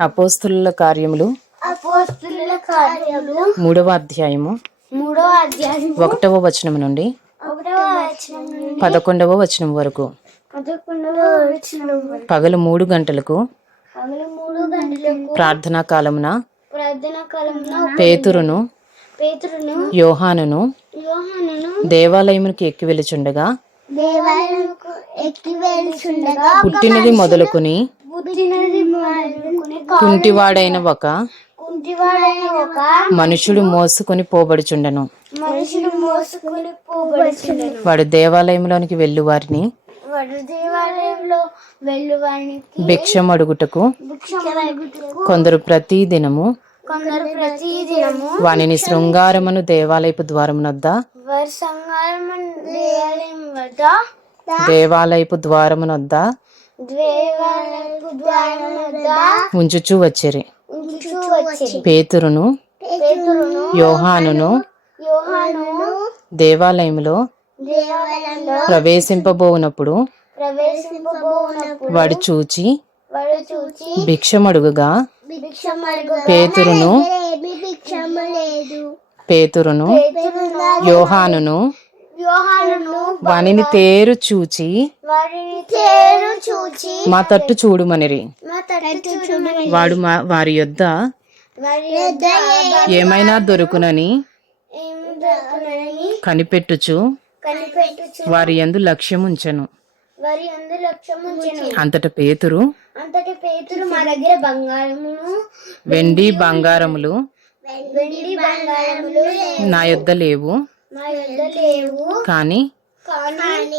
అపోస్తుల కార్యములు. మూడవ అధ్యాయము. మూడో అధ్యాయం ఒకటవ వచనం నుండి పదకొండవ వచనం వరకు. పగలు మూడు గంటలకు ప్రార్థనా కాలమున పేతురును పేతురును యోహానును దేవాలయమునికి ఎక్కి వెలుచుండగా మొదలుకుని పుట్టినది మొదలుకొని కుంటివాడైన ఒక కుంటివాడైన ఒక మనుషుడు మోసుకొని పోబడుచుండెను. మనుషుడు మోసుకుని పోబడుచుండెను. వాడు దేవాలయంలోనికి వెళ్ళు వారిని వాడు దేవాలయంలో వెళ్ళువానికి భిక్షమడుగుటకు భిక్షమడుగుటకు కొందరు ప్రతి దినము కొందరు ప్రతి దినము వానిని శృంగారమును దేవాలయపు ద్వారమునొద్ద వారి సంహారం దేవాలయం వద్ద దేవాలయపు ద్వారమునొద్ద దేవాలయపు వద్ద ఉంచుచూ వచ్చిరి. పేతురును యోహానును దేవాలయంలో ప్రవేశింపబోనప్పుడు వాడు చూచి భిక్షమడుగుగా భిక్షమడుగు పేతురును పేతురును పేతురును యోహానును యోహానును వానిని తేరు చూచి మా తట్టు చూడుమనిరి. వాడు మా వారి యొద్ద ఏమైనా దొరుకునని కనిపెట్టుచు వారి అందు లక్ష్యము ఉంచెను. అంతట పేతురు అంతటి పేతురు మా దగ్గర బంగారమును వెండి బంగారములు వెండి బంగారములు లేవు. నా యొద్ద లేవు. కానీ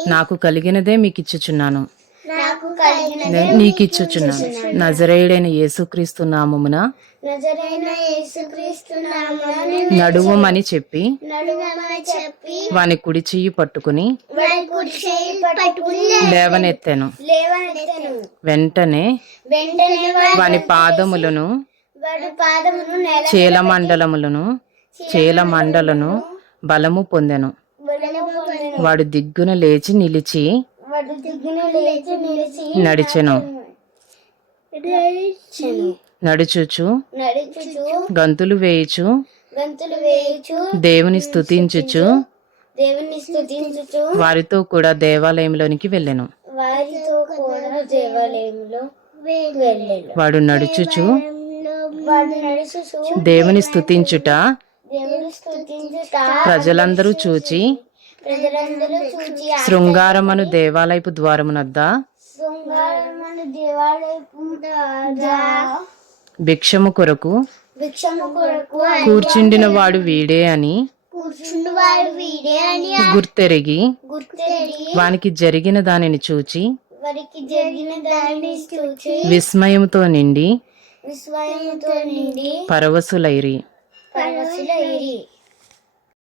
నాకు కలిగినదే మీకు ఇచ్చుచున్నాను నీకిచ్చుచున్నాను. నజరేయుడైన యేసుక్రీస్తు నామమున నజరైన యేసుక్రీస్తు నామమున నడువమని చెప్పి వాని కుడి చెయ్యి పట్టుకుని లేవనెత్తెను. లేవనెత్తెను. వెంటనే వాని పాదములను వాడి పాదమును నేల చీలమండలములను చీలమండలను బలము పొందెను. వాడు దిగ్గున లేచి నిలిచి నడిచెను. నడుచుచు గంతులు వేయుచు దేవుని స్తుతించుచు వారితో కూడా దేవాలయంలోనికి వెళ్ళెను. వారితో కూడా దేవాలయంలో వెళ్ళెను. వాడు నడుచుచు దేవుని చూచి ప్రజలందరూ చూచి శృంగారమను దేవాలయపు ద్వారమునద్ద. భిక్షము కొరకు కూర్చుండిన వాడు వీడే అని గుర్తెరిగి వానికి జరిగిన దానిని చూచి విస్మయంతో నిండి పరవశులైరి.